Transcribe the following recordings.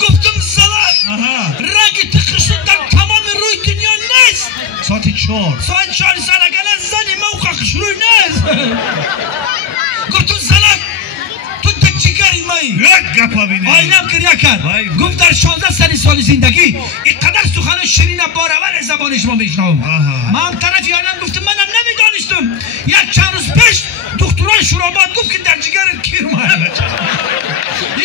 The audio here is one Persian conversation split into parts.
گفتم زلال رنگ تخشون در تمام روی دنیا نیست. ساعت 4 سال اگر زنی موقع شروع نیست. گفتم زلال تو در جگری مایی. یک گپا بینه آینم گریه کرد. گفت در 16 سال زندگی اینقدر سخن شیرین بارور زبان شما میشنوم. من طرف یادم گفتم منم نمیدانستم. یک چند روز پیش دکتران شوراباد گفت که در جگر کیر مایی.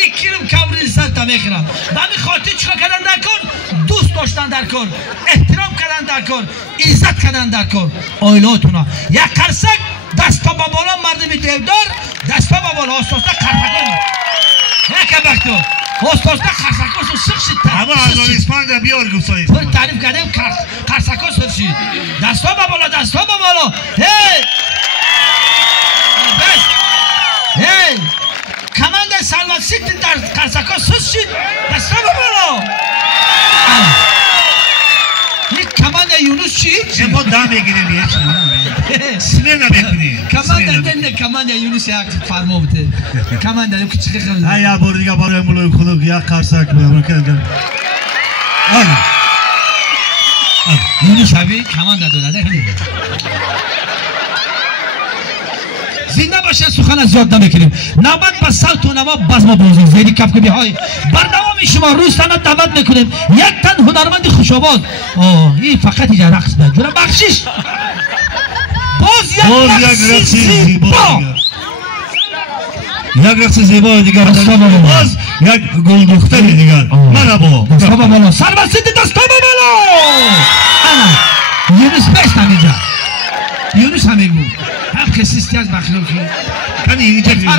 یک کیرم کبری سر تا میخورم. به همین خاطر چیکار کردن در کار؟ دوست داشتن در کار، احترام کردن در کار، عزت کردن در کار. آیلاتونا یک قرصک دستا با بالا مردم دیودار، دستا با بالا آستاستا قرصکان. یک بختو آستاستا قرصکان سرشید. اما از آن اسپانده بیار گفتایی. پر تعریف کردیم قرصکان سرشید. دستا با بالا، دستا با بالا. هی! بس! هی! کماند سلوات سیت در قرصکان سرشید. دستا با بالا. یک کماند یونس چی؟ ما دام میگیریم یه چی سینه نمیکنیم. کماند یونس یک فرما بوده. کماند یک چیزی خیلی. یا بار دیگه برای مولوی خدا یک قرصک بودم کردم. یونس همی کماند داده خیلی. زنده باشه سخن از زیاد نمیکنیم. نوبت به صوت و نوا بزم بازی زیدی کفکبی های برنامه شما روزانه دعوت میکنیم. یک تن هنرمند خوش‌آواز. این فقط اینجا رقص نه جون بخشش. باز یک رقص زیبا. یک رقص زیبا دیگر. باز یک گل دختری دیگر. مرحبا. دستا با بالا. سربسیت دستا با بالا. انا یونس بیست همینجا. یونس همین بود. هم کسیستی از مخلوقی. کنی اینجا بیای.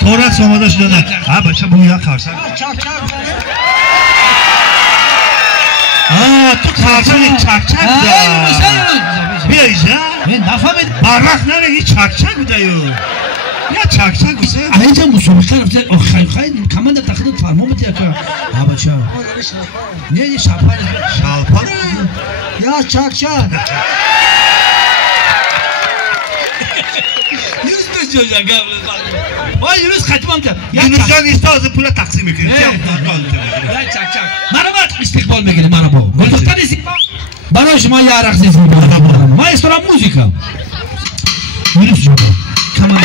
تورس آماده شده نه. ها بچه بو یک قرصک. تو قرصک چک دا. بیا اینجا. نفهمید. برق نمیگی چک بوده یو. یا چک گوشه. اینجا مسابقه رفته. خیلی کمان در تخت فرما بوده که. ها بچه. نه شاپار. یا چک. یونس بس جوجا قبل. یونس ختم کرد. یونس جان استاد پول تقسیم میکنه. چک. مرحبا استقبال میگیریم مرحبا. گل دختر زیبا. برای شما یه رقص زیبا. ما استرام موزیکا. یونس جان. کمان.